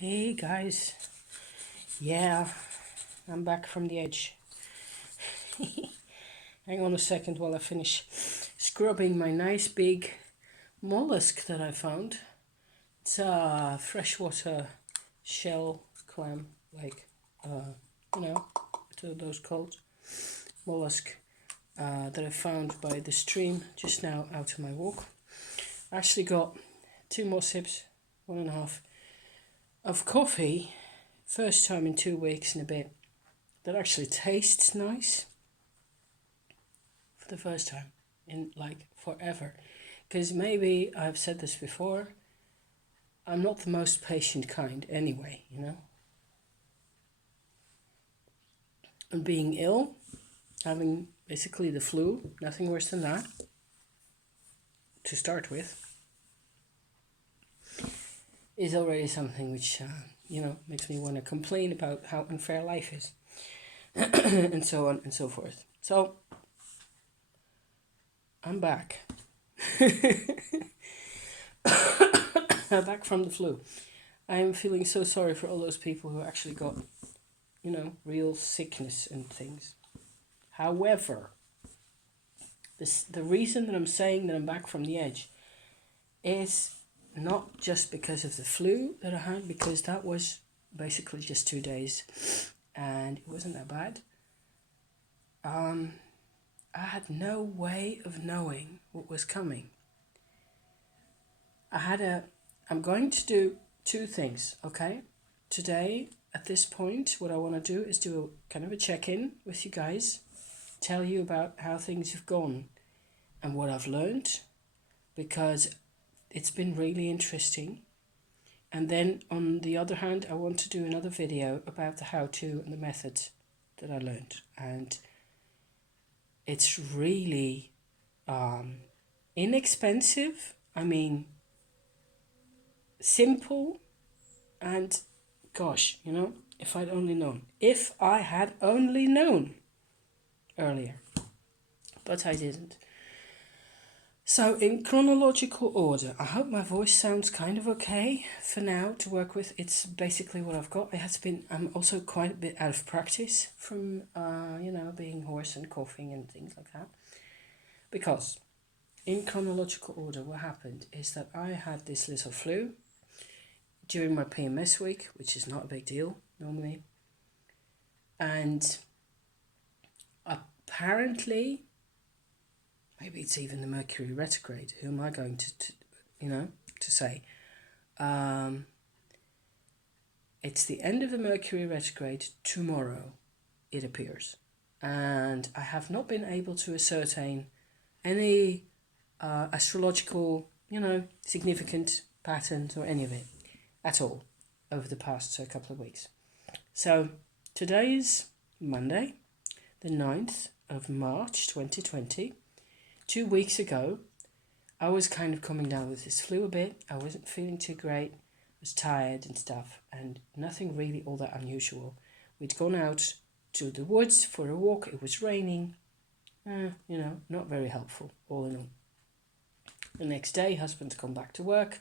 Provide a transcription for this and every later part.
Hey guys, yeah, I'm back from the edge. Hang on a second while I finish scrubbing my nice big mollusk that I found. It's a freshwater shell clam, like, you know, what are those called? Mollusk that I found by the stream just now out of my walk. I actually got 2 more sips, 1.5, of coffee, first time in 2 weeks and a bit, that actually tastes nice for the first time in like forever. Because maybe I've said this before, I'm not the most patient kind anyway, And being ill, having basically the flu, nothing worse than that to start with, is already something which, makes me want to complain about how unfair life is, and so on and so forth. So, I'm back. I'm back from the flu. I'm feeling so sorry for all those people who actually got, real sickness and things. However, the reason that I'm saying that I'm back from the edge is not just because of the flu that I had, because that was basically just 2 days and it wasn't that bad. I had no way of knowing what was coming. I'm going to do two things, okay? Today, at this point, what I want to do is do a kind of a check-in with you guys, tell you about how things have gone and what I've learned, because it's been really interesting. And then on the other hand, I want to do another video about the how-to and the methods that I learned. And it's really inexpensive. I mean, simple, and gosh, if I'd only known. If I had only known earlier. But I didn't. So, in chronological order, I hope my voice sounds kind of okay for now to work with. It's basically what I've got. I'm also quite a bit out of practice from, being hoarse and coughing and things like that. Because, in chronological order, what happened is that I had this little flu during my PMS week, which is not a big deal normally. And apparently, maybe it's even the Mercury retrograde. Who am I going to say? It's the end of the Mercury retrograde tomorrow, it appears. And I have not been able to ascertain any astrological, significant patterns or any of it at all over the past couple of weeks. So today is Monday, the 9th of March 2020. 2 weeks ago, I was kind of coming down with this flu a bit. I wasn't feeling too great. I was tired and stuff, and nothing really all that unusual. We'd gone out to the woods for a walk. It was raining. Not very helpful, all in all. The next day, husband's gone back to work.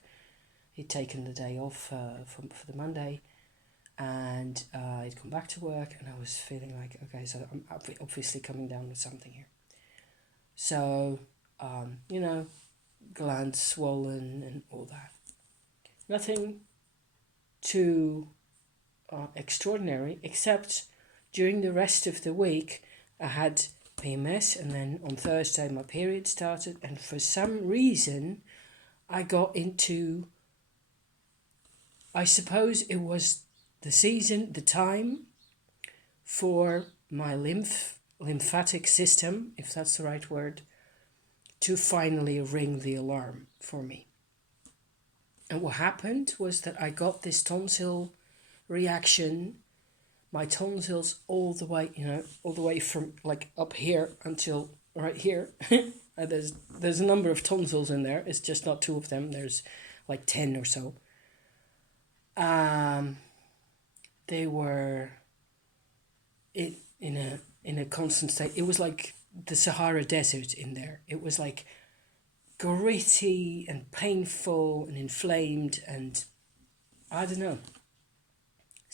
He'd taken the day off for the Monday, and he'd come back to work, and I was feeling like, okay, so I'm obviously coming down with something here. So, glands swollen and all that. Nothing too extraordinary, except during the rest of the week, I had PMS, and then on Thursday my period started, and for some reason I got into, I suppose it was the season, the time for my lymphatic system, if that's the right word, to finally ring the alarm for me. And what happened was that I got this tonsil reaction. My tonsils all the way from like up here until right here. There's a number of tonsils in there. It's just not two of them. There's like 10 or so. They were in a constant state. It was like the Sahara Desert in there. It was like gritty and painful and inflamed, and I don't know.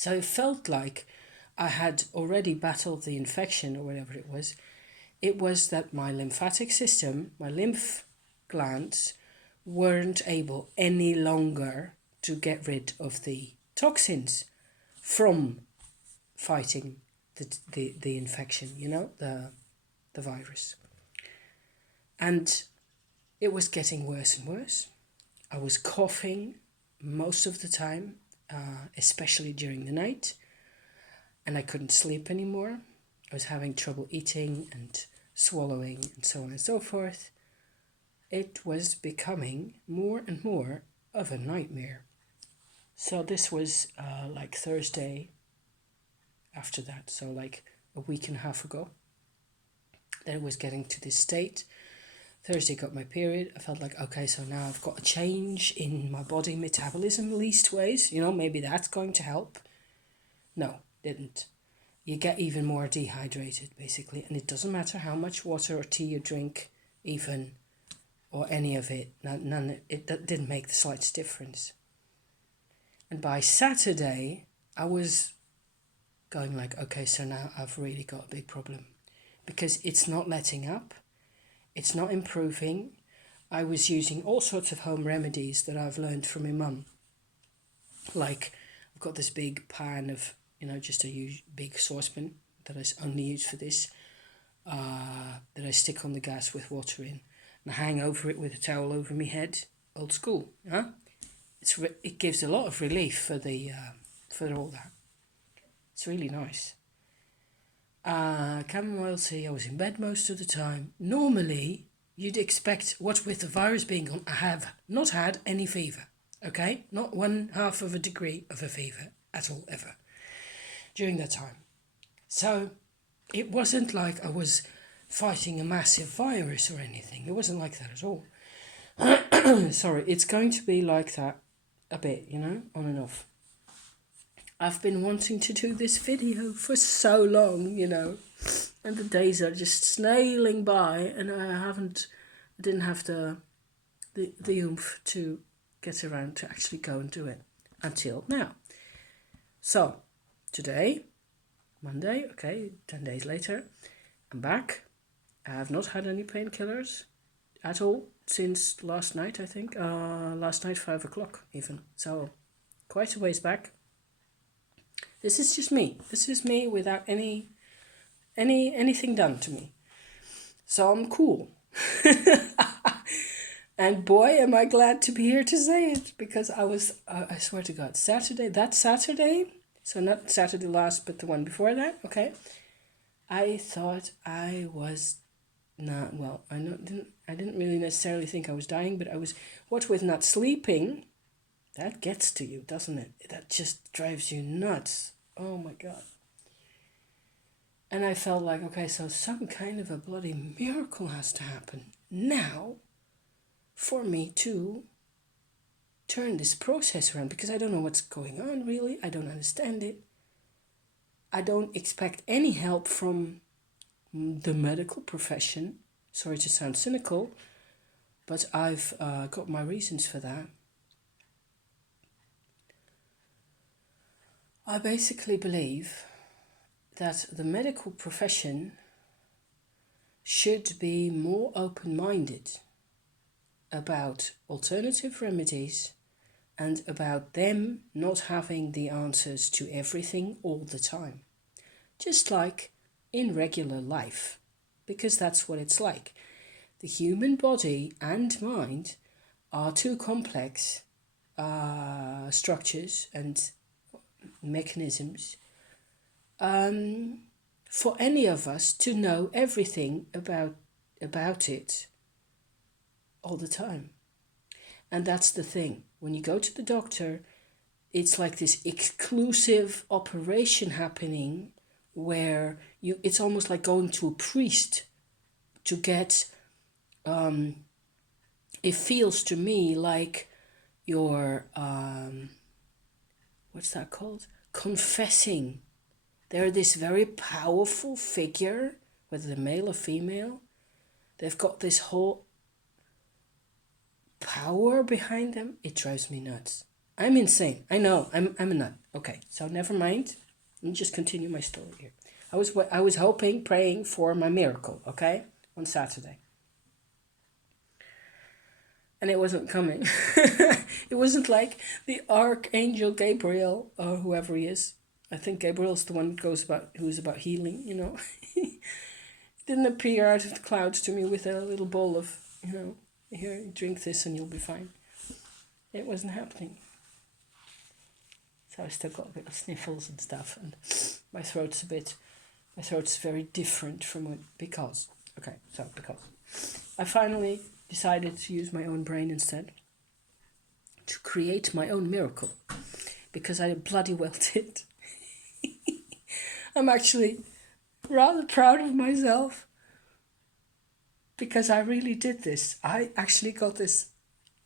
So it felt like I had already battled the infection or whatever it was. It was that my lymphatic system, my lymph glands, weren't able any longer to get rid of the toxins from fighting the infection, the virus. And it was getting worse and worse. I was coughing most of the time, especially during the night, and I couldn't sleep anymore. I was having trouble eating and swallowing and so on and so forth. It was becoming more and more of a nightmare. So this was like Thursday after that, so like a week and a half ago. Then it was getting to this state. Thursday got my period. I felt like, okay, so now I've got a change in my body metabolism least ways. Maybe that's going to help. No, didn't. You get even more dehydrated, basically. And it doesn't matter how much water or tea you drink, even, or any of it. That didn't make the slightest difference. And by Saturday, I was going like, okay, so now I've really got a big problem. Because it's not letting up. It's not improving. I was using all sorts of home remedies that I've learned from my mum. Like, I've got this big pan of, just a huge, big saucepan that I only use for this, that I stick on the gas with water in. And I hang over it with a towel over my head. Old school, huh? It gives a lot of relief for all that. It's really nice. Chamomile tea, I was in bed most of the time. Normally, you'd expect, what with the virus being on, I have not had any fever, okay? Not 1/2 of a degree of a fever at all, ever, during that time. So, it wasn't like I was fighting a massive virus or anything. It wasn't like that at all. Sorry, it's going to be like that a bit, on and off. I've been wanting to do this video for so long, and the days are just snailing by, and I didn't have the oomph to get around to actually go and do it until now. So, today, Monday, okay, 10 days later, I'm back. I have not had any painkillers at all since last night, I think. Last night, 5 o'clock even. So, quite a ways back. This is just me. This is me without anything done to me. So I'm cool. And boy, am I glad to be here to say it, because I swear to God, that Saturday, so not Saturday last, but the one before that, okay, I thought I was not, well, I didn't really necessarily think I was dying, but I was, what with not sleeping, that gets to you, doesn't it? That just drives you nuts. Oh my God. And I felt like, okay, so some kind of a bloody miracle has to happen now for me to turn this process around, because I don't know what's going on, really. I don't understand it. I don't expect any help from the medical profession. Sorry to sound cynical, but I've got my reasons for that. I basically believe that the medical profession should be more open-minded about alternative remedies and about them not having the answers to everything all the time. Just like in regular life, because that's what it's like. The human body and mind are two complex structures and mechanisms for any of us to know everything about it all the time. And that's the thing. When you go to the doctor, it's like this exclusive operation happening where it's almost like going to a priest to get, it feels to me like you're, what's that called? Confessing. They're this very powerful figure, whether they're male or female. They've got this whole power behind them. It drives me nuts. I'm insane. I know. I'm a nut. Okay, so never mind. Let me just continue my story here. I was hoping, praying for my miracle. Okay, on Saturday, and it wasn't coming. It wasn't like the Archangel Gabriel or whoever he is. I think Gabriel's the one who's about healing. Didn't appear out of the clouds to me with a little bowl of, here, drink this and you'll be fine. It wasn't happening. So I still got a bit of sniffles and stuff, and my throat's very different from because I finally decided to use my own brain instead to create my own miracle, because I bloody well did. I'm actually rather proud of myself because I really did this. I actually got this.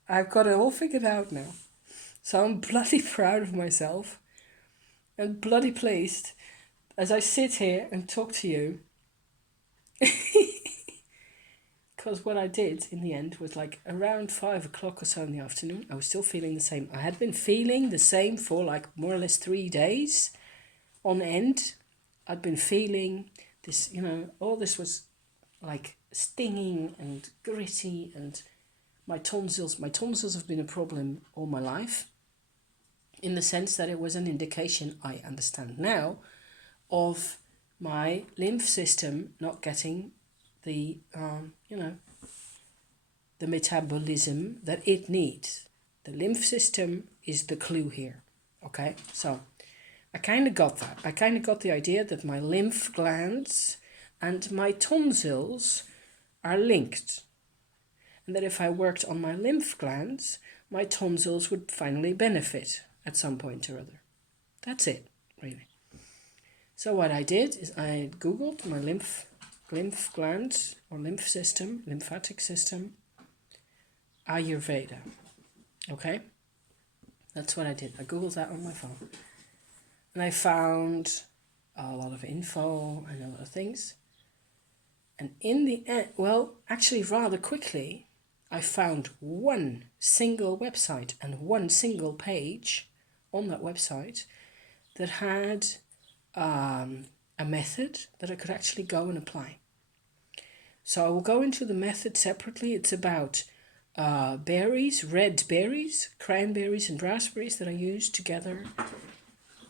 I've got it all figured out now. So I'm bloody proud of myself and bloody pleased as I sit here and talk to you. Because what I did in the end was like around 5 o'clock or so in the afternoon, I was still feeling the same. I had been feeling the same for like more or less 3 days on end. I'd been feeling this, all this was like stinging and gritty, and my tonsils have been a problem all my life, in the sense that it was an indication, I understand now, of my lymph system not getting the, the metabolism that it needs. The lymph system is the clue here, okay? So I kind of got that. I kind of got the idea that my lymph glands and my tonsils are linked. And that if I worked on my lymph glands, my tonsils would finally benefit at some point or other. That's it, really. So what I did is I Googled my lymph glands or lymph system, lymphatic system, Ayurveda. Okay? That's what I did. I Googled that on my phone. And I found a lot of info and a lot of things. And in the end, well, actually rather quickly, I found one single website and one single page on that website that had a method that I could actually go and apply. So I will go into the method separately. It's about berries, red berries, cranberries and raspberries that I use together,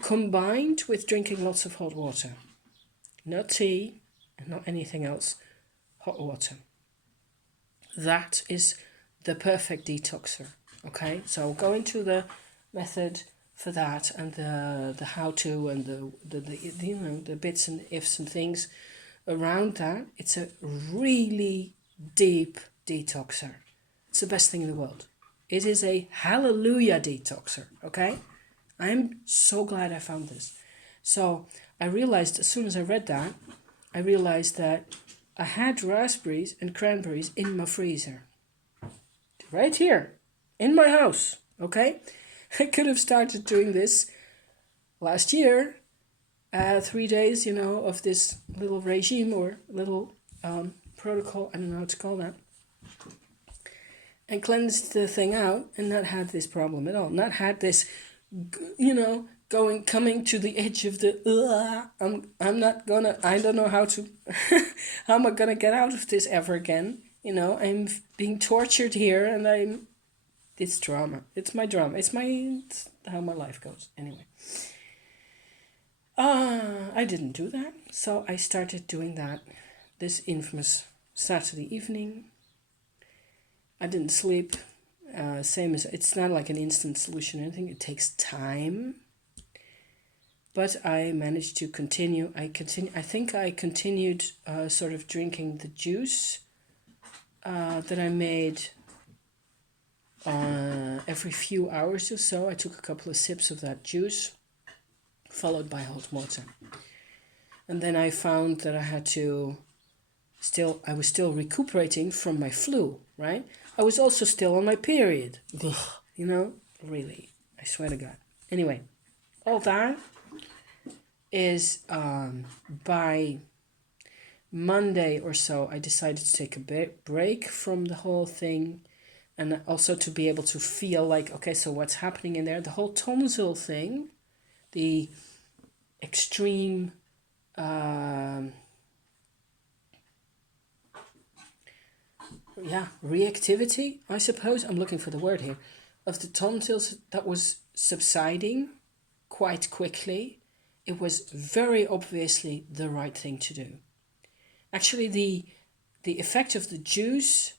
combined with drinking lots of hot water. Not tea and not anything else, hot water. That is the perfect detoxer, okay? So I'll go into the method for that and the how-to and the bits and ifs and things around that. It's a really deep detoxer. It's the best thing in the world. It is a hallelujah detoxer, okay? I'm so glad I found this. So I realized as soon as I read that, I realized that I had raspberries and cranberries in my freezer. Right here, in my house, okay? I could have started doing this last year, 3 days, of this little regime or little protocol, I don't know how to call that, and cleansed the thing out and not had this problem at all. Not had this, coming to the edge of the, I'm not gonna, I don't know how to, how am I gonna get out of this ever again? I'm being tortured here and it's drama. It's my drama. It's how my life goes. Anyway. I didn't do that. So I started doing that this infamous Saturday evening. I didn't sleep. Same as, it's not like an instant solution or anything. It takes time. But I managed to continue. I think I continued sort of drinking the juice that I made every few hours or so. I took a couple of sips of that juice, followed by hot water. And then I found that I was still recuperating from my flu, right? I was also still on my period. Really, I swear to God. Anyway, all that is by Monday or so, I decided to take a break from the whole thing and also to be able to feel like, okay, so what's happening in there? The whole tonsil thing, the extreme reactivity, I suppose, I'm looking for the word here, of the tonsils that was subsiding quite quickly. It was very obviously the right thing to do. Actually, the effect of the juice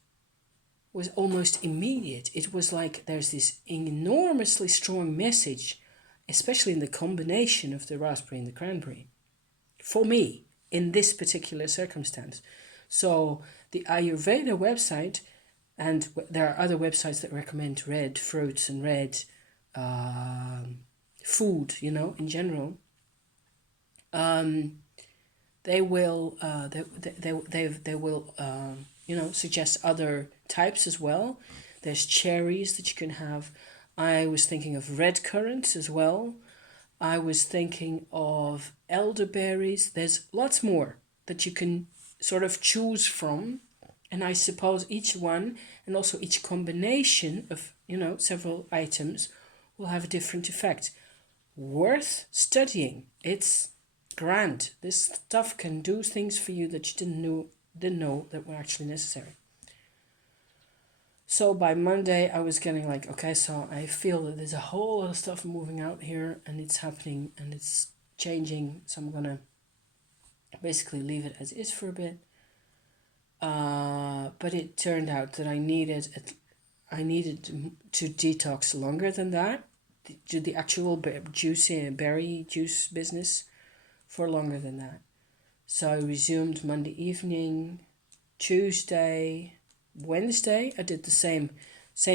was almost immediate. It was like there's this enormously strong message, especially in the combination of the raspberry and the cranberry, for me, in this particular circumstance. So the Ayurveda website, and there are other websites that recommend red fruits and red food, in general. They will they will suggest other types as well. There's cherries that you can have. I was thinking of red currants as well. I was thinking of elderberries. There's lots more that you can sort of choose from. And I suppose each one and also each combination of, several items will have a different effect. Worth studying. It's grand. This stuff can do things for you that you didn't know that were actually necessary. So by Monday, I was getting like, okay, so I feel that there's a whole lot of stuff moving out here and it's happening and it's changing. So I'm going to basically leave it as is for a bit. But it turned out that I needed to detox longer than that, do the actual berry juice business for longer than that. So I resumed Monday evening, Tuesday, Wednesday. I did the same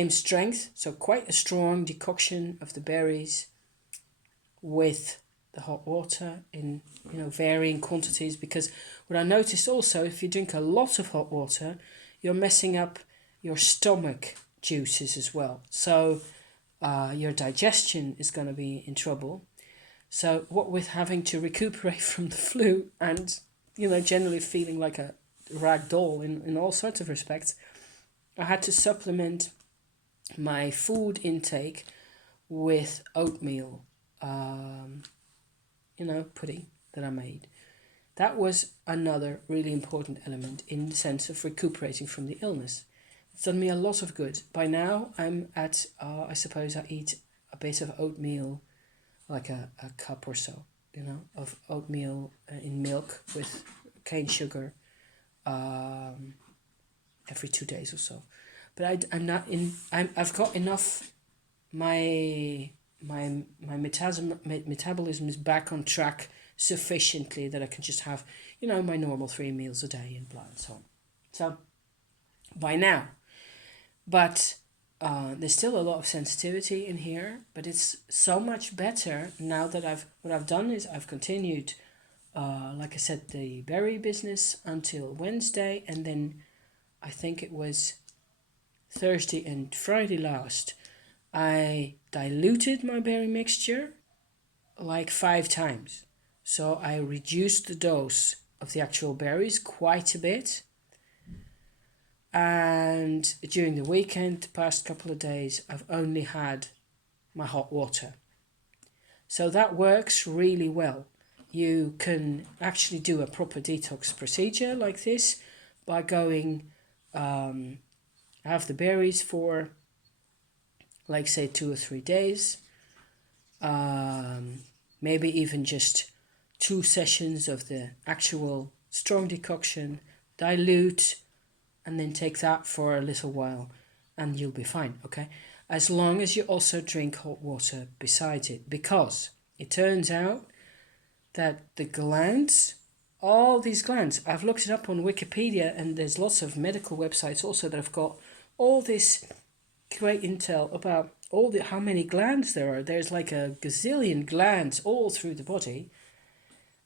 strength, so quite a strong decoction of the berries with the hot water in varying quantities, because what I noticed also, if you drink a lot of hot water, you're messing up your stomach juices as well. So your digestion is going to be in trouble. So what with having to recuperate from the flu and, generally feeling like a rag doll in all sorts of respects, I had to supplement my food intake with oatmeal, pudding that I made. That was another really important element in the sense of recuperating from the illness. It's done me a lot of good. By now, I'm at, I suppose I eat a bit of oatmeal, like a cup or so, of oatmeal in milk with cane sugar every 2 days or so. But I've got enough, my metabolism is back on track sufficiently that I can just have, my normal 3 meals a day and blah and so on. So by now, but there's still a lot of sensitivity in here, but it's so much better now that what I've done is I've continued, like I said, the berry business until Wednesday, and then I think it was Thursday and Friday last, I diluted my berry mixture like 5 times. So I reduced the dose of the actual berries quite a bit. And during the weekend, the past couple of days, I've only had my hot water. So that works really well. You can actually do a proper detox procedure like this by going, have the berries for, like, say 2 or 3 days. Maybe even just 2 sessions of the actual strong decoction, dilute, and then take that for a little while and you'll be fine, okay? As long as you also drink hot water besides it, because it turns out that the glands, all these glands, I've looked it up on Wikipedia, and there's lots of medical websites also that have got all this great intel about how many glands there are. There's like a gazillion glands all through the body,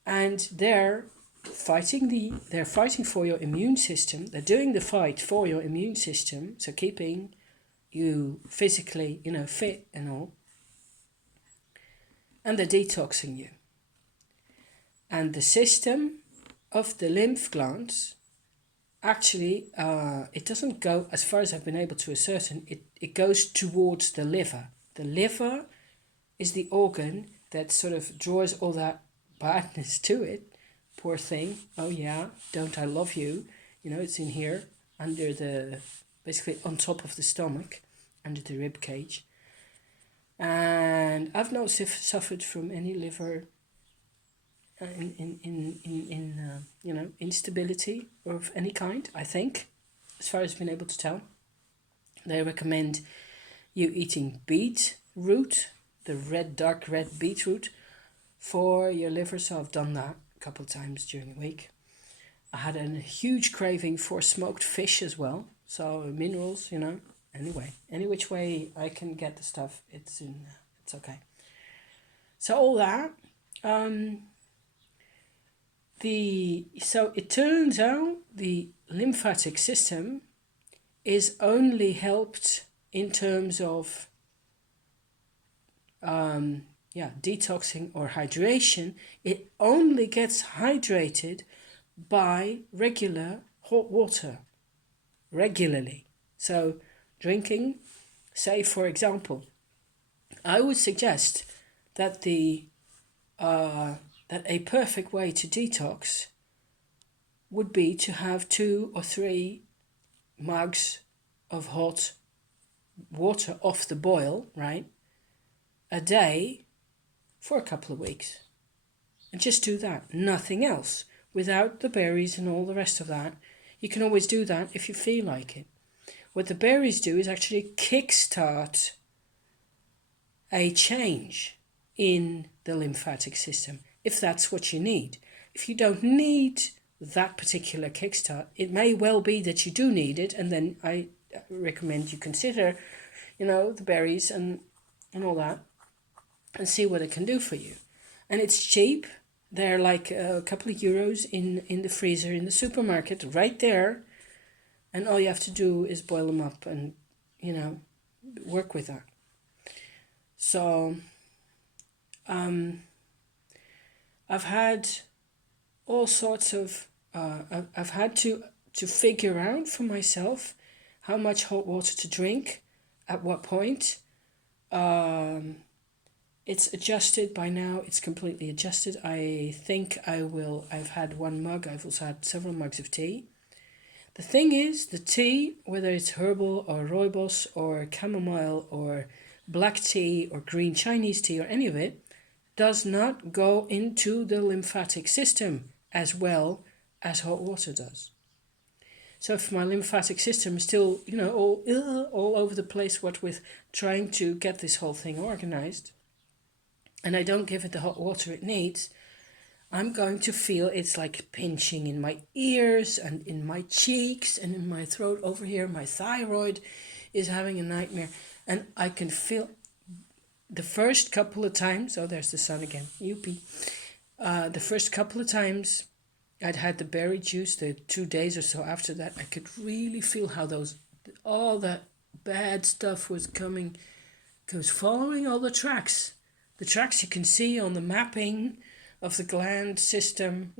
and they're fighting for your immune system. They're doing the fight for your immune system, so keeping you physically, fit and all. And they're detoxing you. And the system of the lymph glands actually, it doesn't go, as far as I've been able to ascertain, it goes towards the liver. The liver is the organ that sort of draws all that badness to it. Poor thing. Oh yeah, don't I love you? You know, it's in here under the, basically on top of the stomach, under the rib cage. And I've not suffered from any liver instability of any kind, I think, as far as I've been able to tell. They recommend you eating beetroot, the dark red beetroot, for your liver. So I've done that a couple of times during the week. I had a huge craving for smoked fish as well. So minerals, Anyway, any which way I can get the stuff, it's okay. So all that. So it turns out the lymphatic system is only helped in terms of detoxing or hydration. It only gets hydrated by regular hot water, regularly. So drinking, say for example, I would suggest that that a perfect way to detox would be to have 2 or 3 mugs of hot water off the boil, right, a day for a couple of weeks. And just do that, nothing else, without the berries and all the rest of that. You can always do that if you feel like it. What the berries do is actually kickstart a change in the lymphatic system, if that's what you need. If you don't need that particular kickstart, it may well be that you do need it, and then I recommend you consider, the berries and all that, and see what it can do for you. And it's cheap. They're like a couple of euros in the freezer in the supermarket, right there. And all you have to do is boil them up and, work with that. So, I've had all sorts of, I've had to figure out for myself how much hot water to drink, at what point. It's adjusted by now. It's completely adjusted. I think I've had 1 mug. I've also had several mugs of tea. The thing is, the tea, whether it's herbal or rooibos or chamomile or black tea or green Chinese tea or any of it, does not go into the lymphatic system as well as hot water does. So if my lymphatic system is still, all over the place, what with trying to get this whole thing organized, and I don't give it the hot water it needs, I'm going to feel it's like pinching in my ears and in my cheeks and in my throat over here. My thyroid is having a nightmare. And I can feel the first couple of times, oh, there's the sun again, youpie. The first couple of times I'd had the berry juice, the 2 days or so after that, I could really feel how all that bad stuff was following all the tracks. The tracks you can see on the mapping of the gland system,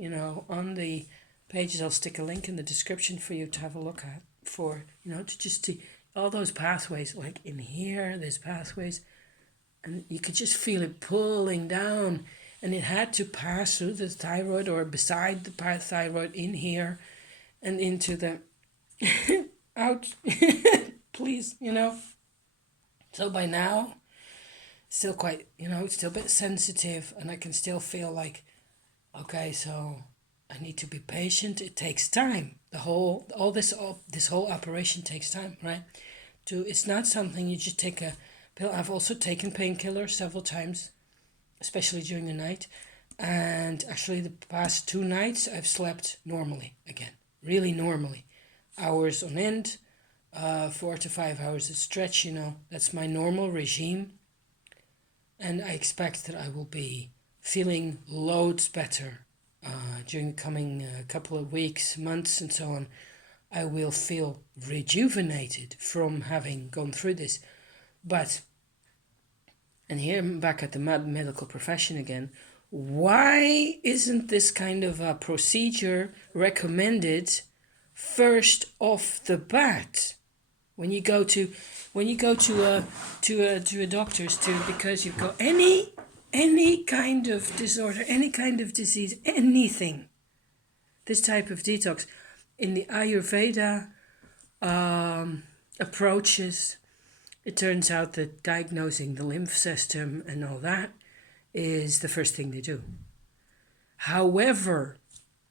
on the pages. I'll stick a link in the description for you to have a look at, to just see all those pathways. Like in here, there's pathways, and you could just feel it pulling down, and it had to pass through the thyroid or beside the parathyroid in here and into the out please, so by now still quite, it's still a bit sensitive, and I can still feel like, okay, so I need to be patient. It takes time. This whole operation takes time, right? It's not something you just take a pill. I've also taken painkillers several times, especially during the night, and actually the past 2 nights I've slept normally again, really normally, hours on end, 4 to 5 hours a stretch. That's my normal regime. And I expect that I will be feeling loads better during the coming couple of weeks, months, and so on. I will feel rejuvenated from having gone through this. But, and here I'm back at the medical profession again, why isn't this kind of a procedure recommended first off the bat. When you go to a doctor's too, because you've got any kind of disorder, any kind of disease, anything. This type of detox in the Ayurveda approaches, it turns out that diagnosing the lymph system and all that is the first thing they do. However,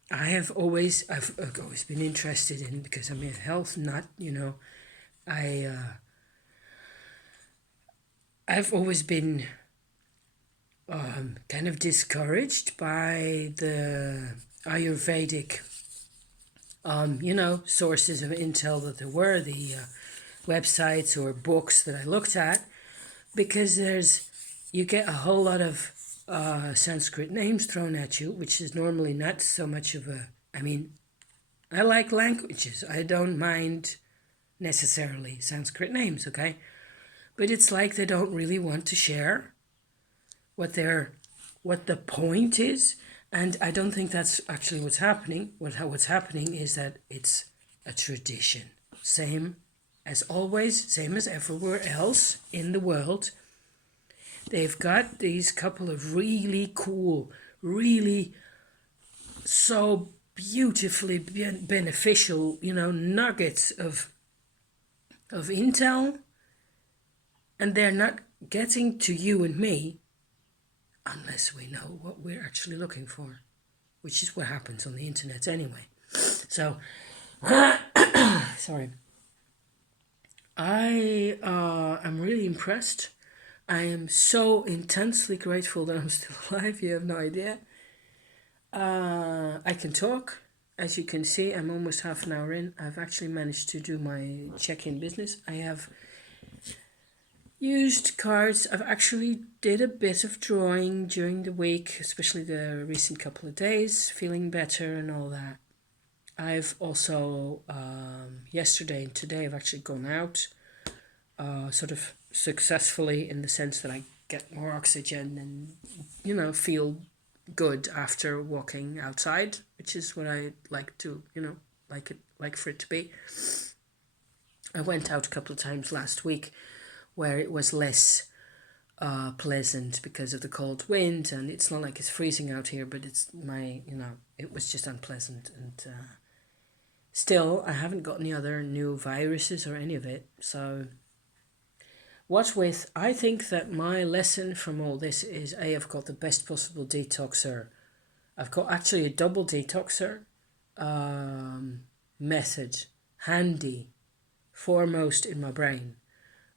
I've always been interested in, because I'm a health nut, I've always been kind of discouraged by the Ayurvedic, sources of intel that there were, the websites or books that I looked at, because you get a whole lot of Sanskrit names thrown at you, which is normally not so much of I like languages. I don't mind necessarily Sanskrit names, okay? But it's like they don't really want to share what the point is, and I don't think that's actually what's happening. What's happening is that it's a tradition, same as always, same as everywhere else in the world. They've got these couple of really cool, really so beautifully beneficial, nuggets of intel, and they're not getting to you and me unless we know what we're actually looking for, which is what happens on the internet anyway. So, sorry. I am really impressed. I am so intensely grateful that I'm still alive. You have no idea. I can talk. As you can see, I'm almost half an hour in. I've actually managed to do my check-in business. I have used cards. I've actually did a bit of drawing during the week, especially the recent couple of days, feeling better and all that. I've also, yesterday and today, I've actually gone out, sort of successfully, in the sense that I get more oxygen and, feel good after walking outside, which is what I like to, like for it to be. I went out a couple of times last week where it was less pleasant because of the cold wind, and it's not like it's freezing out here, but it was just unpleasant. And still, I haven't got any other new viruses or any of it. So I think that my lesson from all this is, I've got the best possible detoxer. I've got actually a double detoxer method handy, foremost in my brain,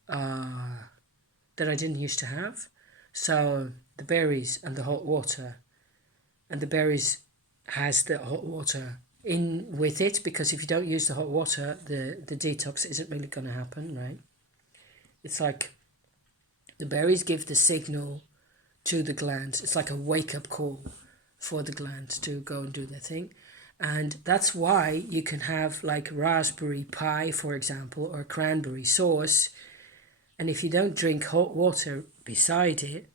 that I didn't used to have. So the berries and the hot water, and the berries has the hot water in with it, because if you don't use the hot water, the detox isn't really going to happen, right? It's like the berries give the signal to the glands. It's like a wake-up call for the glands to go and do their thing. And that's why you can have like raspberry pie, for example, or cranberry sauce, and if you don't drink hot water beside it,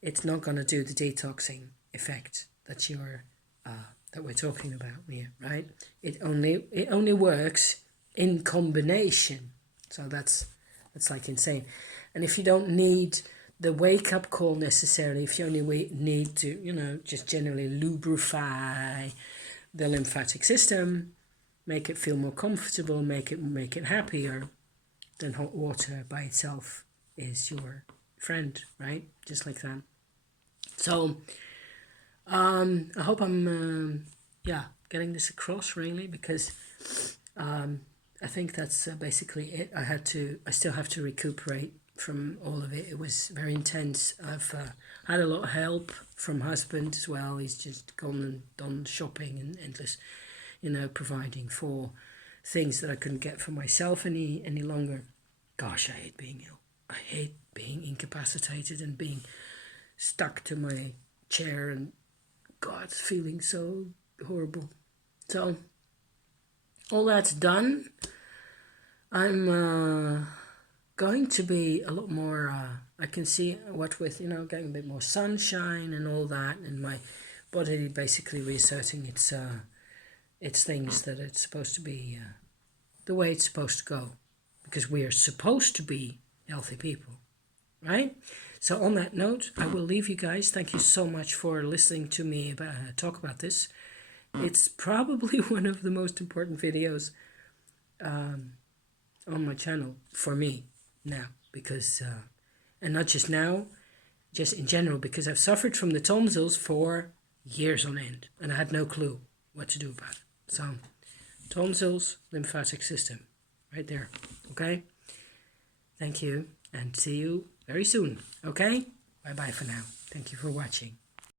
it's not going to do the detoxing effect that we're talking about here, right? It only works in combination. So that's like insane. And if you don't need the wake-up call necessarily, if you only need to, just generally lubrify the lymphatic system, make it feel more comfortable, make it happier, then hot water by itself is your friend, right? Just like that. So, I hope I'm, getting this across really, because I think that's basically it. I still have to recuperate from all of it. It was very intense. I've had a lot of help from husband as well. He's just gone and done shopping and endless, providing for things that I couldn't get for myself any longer. Gosh, I hate being ill. I hate being incapacitated and being stuck to my chair, and God, it's feeling so horrible. So, all that's done. I'm going to be a lot more, I can see what with, getting a bit more sunshine and all that, and my body basically reasserting its it's things that it's supposed to be the way it's supposed to go, because we are supposed to be healthy people, right? So on that note, I will leave you guys. Thank you so much for listening to me talk about this. It's probably one of the most important videos on my channel for me now, because and not just now, just in general, because I've suffered from the tonsils for years on end and I had no clue what to do about it. So tonsils, lymphatic system, right there. Okay, thank you and see you very soon. Okay, bye bye for now. Thank you for watching.